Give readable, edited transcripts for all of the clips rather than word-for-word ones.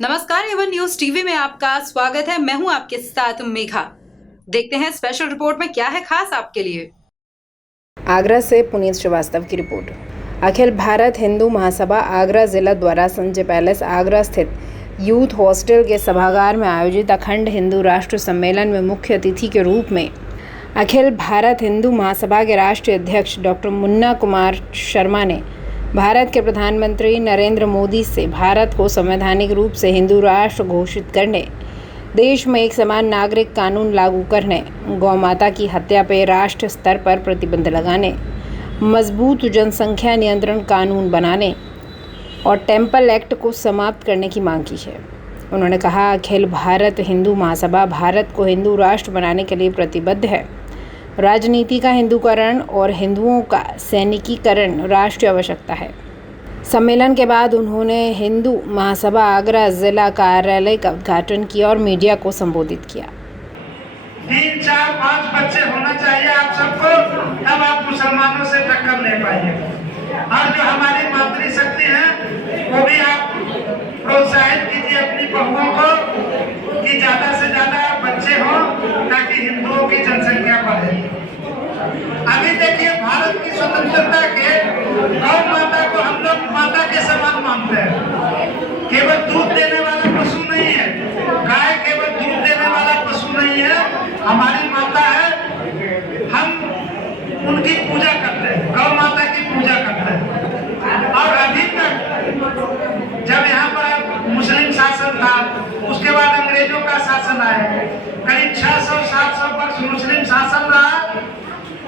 नमस्कार, Avon news TV में आपका स्वागत है। मैं हूं आपके साथ मेघा। देखते हैं स्पेशल रिपोर्ट में क्या है खास आपके लिए। आगरा से पुनीत श्रीवास्तव की रिपोर्ट। अखिल भारत हिंदू महासभा आगरा जिला द्वारा संजय पैलेस आगरा स्थित यूथ हॉस्टल के सभागार में आयोजित अखंड हिंदू राष्ट्र सम्मेलन में मुख्य अतिथि के रूप में अखिल भारत हिंदू महासभा के राष्ट्रीय अध्यक्ष डॉक्टर मुन्ना कुमार शर्मा ने भारत के प्रधानमंत्री नरेंद्र मोदी से भारत को संवैधानिक रूप से हिंदू राष्ट्र घोषित करने, देश में एक समान नागरिक कानून लागू करने, गौ माता की हत्या पर राष्ट्र स्तर पर प्रतिबंध लगाने, मजबूत जनसंख्या नियंत्रण कानून बनाने और टेम्पल एक्ट को समाप्त करने की मांग की है। उन्होंने कहा, अखिल भारत हिंदू महासभा भारत को हिंदू राष्ट्र बनाने के लिए प्रतिबद्ध है। राजनीति का हिंदूकरण और हिंदुओं का सैनिकीकरण राष्ट्रीय आवश्यकता है। सम्मेलन के बाद उन्होंने हिंदू महासभा आगरा जिला कार्यालय का उद्घाटन किया और मीडिया को संबोधित किया। 3, 4, 5 बच्चे होना चाहिए आप सबको, तब आप मुसलमानों से टक्कर ले पाएंगे। और जो हमारी मातृशक्ति है वो भी आप प्रोत्साहित कीजिए अपनी बहुओं को कि ज्यादा से ज्यादा बच्चे हों ताकि हिंदुओं की जनसंख्या बढ़े। अभी देखिए, भारत की स्वतंत्रता के गौ माता को हम लोग माता के समान मानते हैं। केवल दूध देने वाला पशु नहीं है, गाय केवल दूध देने वाला पशु नहीं है, हमारी माता है। हम उनकी पूजा करते हैं, गौ माता की पूजा करते हैं। और अभी तक जब यहाँ पर मुस्लिम शासन था, उसके बाद अंग्रेजों का शासन आया, करीब 600-700 वर्ष मुस्लिम शासन रहा।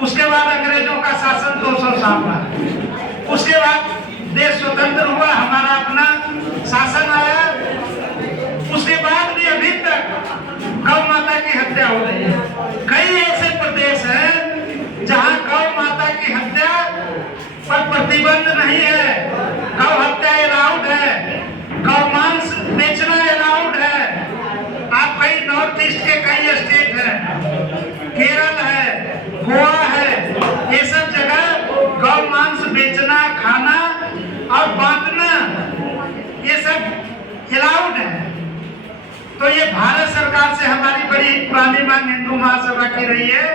उसके बाद अंग्रेजों का शासन 200 साल रहा। उसके बाद देश स्वतंत्र हुआ, हमारा अपना शासन आया। उसके बाद भी अभी तक गौ माता की हत्या हो रही है। कई ऐसे प्रदेश हैं जहां गौ माता की हत्या पर प्रतिबंध नहीं है। गौ हत्या अलाउड है, गौ मांस बेचना अलाउड है। आप कई नॉर्थ ईस्ट के कई स्टेट हैं, केरल है, गोवा है, ये सब जगह गौ मांस बेचना, खाना और बांटना ये सब अलाउड है। तो ये भारत सरकार से हमारी बड़ी पुरानी मांग हिंदू महासभा की रही है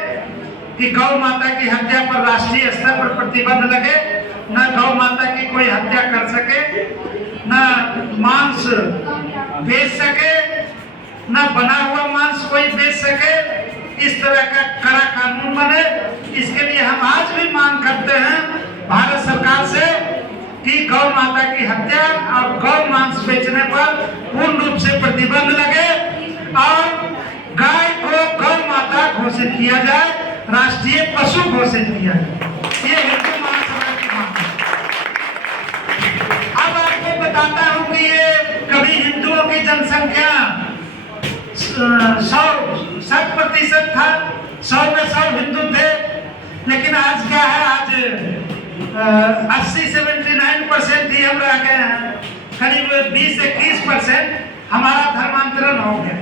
कि गौ माता की हत्या पर राष्ट्रीय स्तर पर प्रतिबंध लगे। न गौ माता की कोई हत्या कर सके, न मांस बेच सके, न बना हुआ मांस कोई बेच सके। इस तरह का कड़ा कानून बने। इसके लिए हम आज भी मांग करते हैं भारत सरकार से कि गौ माता की हत्या और गौ मांस बेचने पर पूर्ण रूप से प्रतिबंध लगे और गाय को गौ माता घोषित किया जाए, राष्ट्रीय पशु घोषित किया जाए। ये हिंदू महासभा की मांग है। अब आपको बताता हूं कि ये कभी हिंदुओं की जनसंख्या 100% था, 100 में 100 हिंदू थे। लेकिन आज क्या है, आज 80-79% ही हम रह गए हैं। करीब 20-21% हमारा धर्मांतरण हो गया।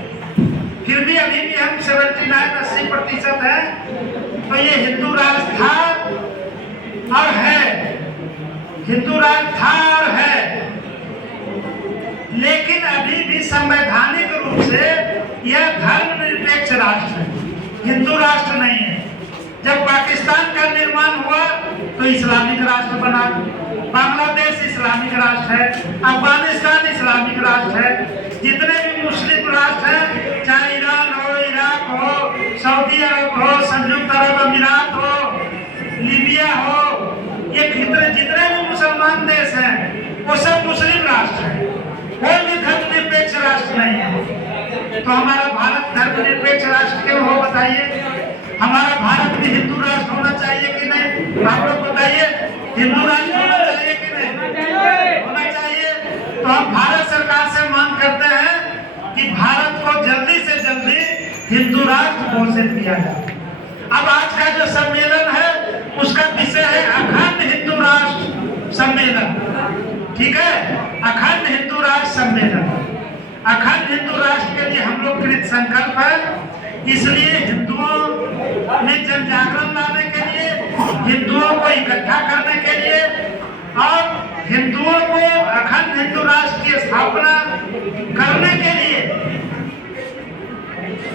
फिर भी अभी भी हम 79-80% है। तो ये हिंदू राष्ट्र था और है, हिंदू राष्ट्र था और है। लेकिन अभी भी संवैधानिक रूप से यह धर्मनिरपेक्ष राष्ट्र है, हिंदू राष्ट्र नहीं है। जब पाकिस्तान का निर्माण हुआ तो इस्लामिक राष्ट्र बना, बांग्लादेश इस्लामिक राष्ट्र है, अफगानिस्तान इस्लामिक राष्ट्र है। जितने भी मुस्लिम राष्ट्र हैं, चाहे ईरान हो, इराक हो, सऊदी अरब हो, संयुक्त अरब अमीरात हो, लीबिया हो, ये जितने भी मुसलमान देश हैं वो सब मुस्लिम राष्ट्र हैं, कोई भी धर्मनिरपेक्ष राष्ट्र नहीं है। तो हमारा भारत धर्मनिरपेक्ष राष्ट्र क्यों हो, बताइए? हमारा भारत भी हिंदू राष्ट्र होना चाहिए कि नहीं? आप लोग बताइए, हिंदू राष्ट्र होना चाहिए कि नहीं? होना चाहिए। तो हम भारत सरकार से मांग करते हैं कि भारत को जल्दी से जल्दी हिंदू राष्ट्र घोषित किया जाए। अब आज का जो सम्मेलन है उसका विषय है अखंड हिंदू राष्ट्र सम्मेलन। ठीक है, अखंड हिंदू राष्ट्र सम्मेलन। अखंड हिंदू राष्ट्र के लिए हम लोग कृत संकल्प है। इसलिए हिंदुओं में जन जागरण लाने के लिए, हिंदुओं को इकट्ठा करने के लिए और हिंदुओं को अखंड हिंदू राष्ट्र की स्थापना करने के लिए,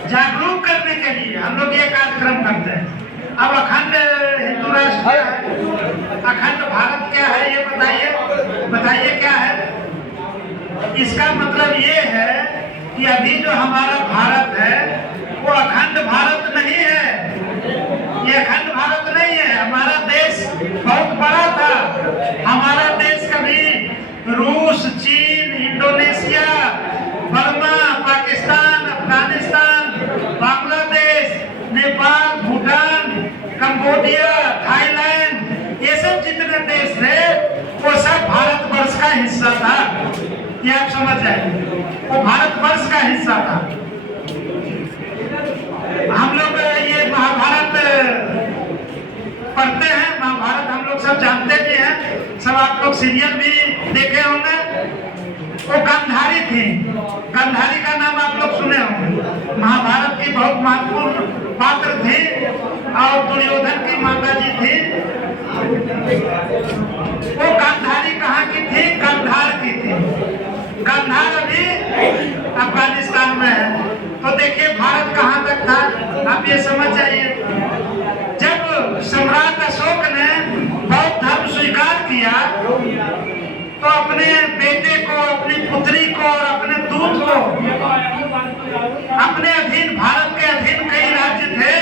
जागरूक करने के लिए हम लोग ये कार्यक्रम करते हैं। अब अखंड हिंदू राष्ट्र क्या है, अखंड भारत क्या है, ये बताइए क्या है। इसका मतलब ये है कि अभी जो हमारा भारत है वो अखंड भारत नहीं है, ये अखंड भारत नहीं है। हमारा देश बहुत बड़ा था। हमारा देश कभी रूस, चीन, Indonesia, Burma, Pakistan, Afghanistan, Bangladesh, Nepal, Bhutan, Cambodia, Thailand, ये सब जितने देश थे वो सब भारतवर्ष का हिस्सा था। ये आप समझ जाए, वो भारतवर्ष का हिस्सा था। हम लोग ये महाभारत पढ़ते हैं, महाभारत हम लोग सब जानते भी हैं, सब आप लोग सीरियल भी देखे होंगे। वो गांधारी थी, गांधारी का नाम आप लोग सुने होंगे। महाभारत की बहुत महत्वपूर्ण पात्र थी और दुर्योधन की माता जी थी। वो गांधारी कहाँ की थी? गांधार की थी। गांधार अभी अफगानिस्तान में है। तो देखिए भारत कहाँ तक था, आप ये समझ जाइए। जब सम्राट अशोक ने बौद्ध धर्म स्वीकार किया तो अपने बेटे को, अपनी पुत्री को और अपने दूत को, अपने अधीन, भारत के अधीन कई राज्य थे,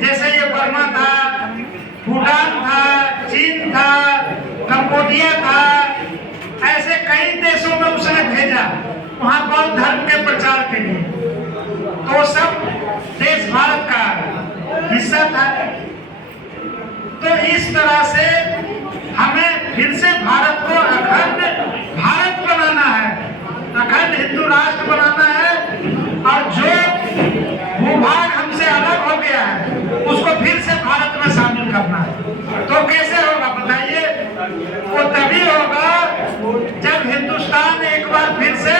जैसे ये बर्मा था, भूटान था, चीन था, कंबोडिया था, ऐसे कई देशों में उसने भेजा वहां बौद्ध धर्म के प्रचार के लिए। तो सब देश भारत का हिस्सा था। तो इस तरह से हमें फिर से भारत को अखंड भारत बनाना है, अखंड हिंदू राष्ट्र बनाना है, और जो भूभाग हमसे अलग हो गया है उसको फिर से भारत में शामिल करना है। तो कैसे होगा बताइए? वो तभी होगा जब हिंदुस्तान एक बार फिर से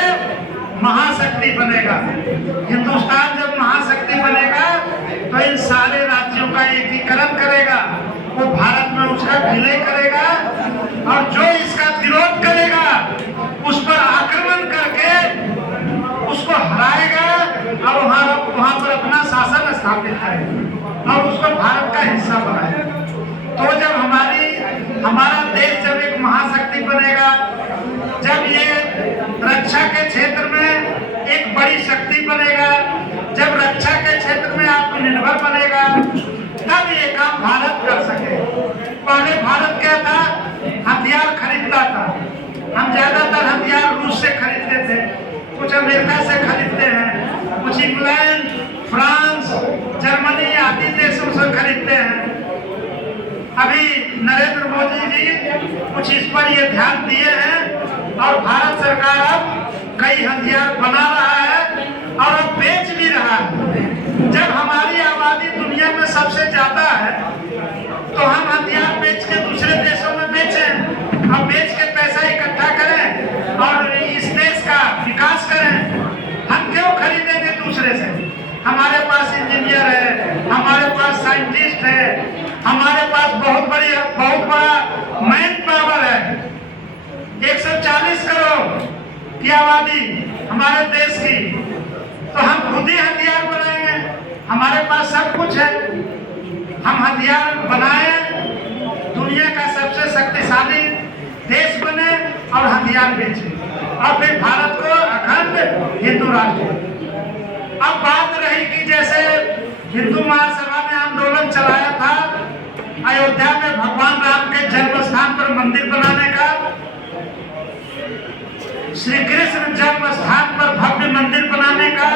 महाशक्ति बनेगा। हिंदुस्तान जब महाशक्ति बनेगा तो इन सारे राज्यों का एकीकरण करेगा, वो भारत में उसका विलय करेगा, और जो इसका विरोध करेगा उस पर आक्रमण करके उसको हराएगा और वहां पर अपना शासन स्थापित करेगा और उसको भारत का हिस्सा बनाएगा। तो जब हमारा देश जब एक महाशक्ति बनेगा, जब ये रक्षा के क्षेत्र में एक बड़ी शक्ति बनेगा, जब रक्षा के क्षेत्र में आत्मनिर्भर बनेगा, तब ये काम भारत कर सके। पहले भारत क्या था? हथियार खरीदता था। हम ज्यादातर हथियार रूस से खरीदते थे, कुछ अमेरिका से खरीदते हैं, कुछ इंग्लैंड, फ्रांस, जर्मनी आदि देशों से खरीदते हैं। अभी नरेंद्र मोदी जी कुछ इस पर ये ध्यान दिए हैं और भारत सरकार अब कई हथियार बना रहा है और अब बेच भी रहा है। जब हमारी आबादी दुनिया में सबसे ज्यादा है तो हम हथियार बेच के दूसरे देशों में बेचें और बेच के पैसा इकट्ठा करें और इस देश का विकास करें। हम क्यों खरीदेंगे दूसरे से? हमारे पास इंजीनियर है, हमारे पास साइंटिस्ट है, हमारे पास बहुत बड़ा मैन पावर है। 140 करोड़ की आबादी हमारे देश की, तो हम खुद ही हथियार बनाएंगे। हमारे पास सब कुछ है, हम हथियार बनाएं, दुनिया का सबसे शक्तिशाली देश बने और हथियार बेचें और फिर भारत को अखंड हिंदू राष्ट्र। अब बात रही कि जैसे हिंदू महासभा ने आंदोलन चलाया था अयोध्या में भगवान राम के जन्म स्थान पर मंदिर बनाने का, श्री कृष्ण जन्म स्थान पर भव्य मंदिर बनाने का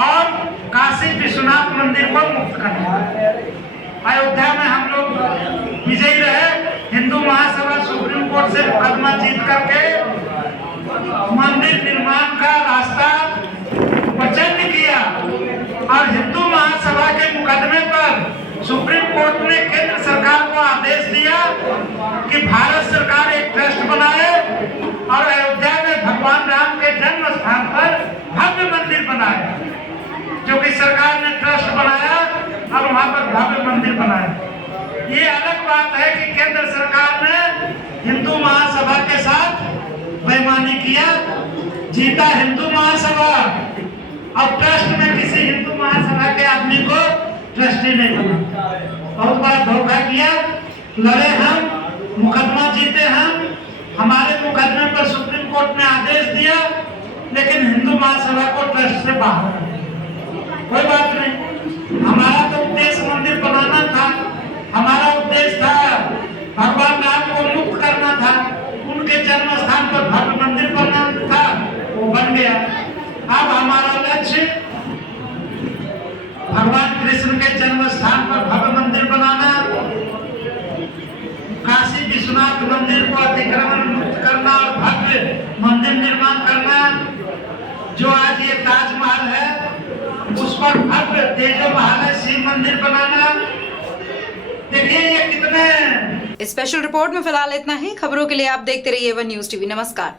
और काशी विश्वनाथ मंदिर को मुक्त करने का। अयोध्या में हम लोग विजयी रहे। हिंदू महासभा सुप्रीम कोर्ट से मुकदमा जीत करके मंदिर निर्माण का रास्ता प्रचंड किया और हिंदू महासभा के मुकदमे पर सुप्रीम कोर्ट ने केंद्र सरकार को आदेश दिया कि भारत सरकार एक ट्रस्ट बनाए और अयोध्या में भगवान राम के जन्म स्थान पर भव्य मंदिर बनाए। जो कि सरकार ने ट्रस्ट बनाया और वहां पर भव्य मंदिर बनाया। ये अलग बात है कि केंद्र सरकार ने हिंदू महासभा के साथ बेईमानी किया, जीता हिंदू महासभा। अब ट्रस्ट में किसी हिंदू महासभा के आदमी को ट्रस्टी नहीं बना, बहुत बड़ा धोखा किया। लड़े हम, मुकदमा जीते हम, हमारे मुकदमे पर सुप्रीम कोर्ट ने आदेश दिया, लेकिन हिंदू महासभा को ट्रस्ट से बाहर कर दिया। कोई बात नहीं, हमारा तो उद्देश्य मंदिर बनाना था, हमारा उद्देश्य था भगवान राम को मुक्त करना था, उनके जन्म स्थान पर भव्य मंदिर बनाना था, वो बन गया। अब हमारा लक्ष्य भगवान कृष्ण के जन्म स्थान पर भव्य मंदिर बनाना, काशी विश्वनाथ मंदिर को अतिक्रमण मुक्त करना और भव्य मंदिर निर्माण करना। जो आज ये ताजमहल है उस पर भव्य तेजो महाल शिव मंदिर बनाना। देखिए ये कितने। स्पेशल रिपोर्ट में फिलहाल इतना ही। खबरों के लिए आप देखते रहिए वन न्यूज टीवी। नमस्कार।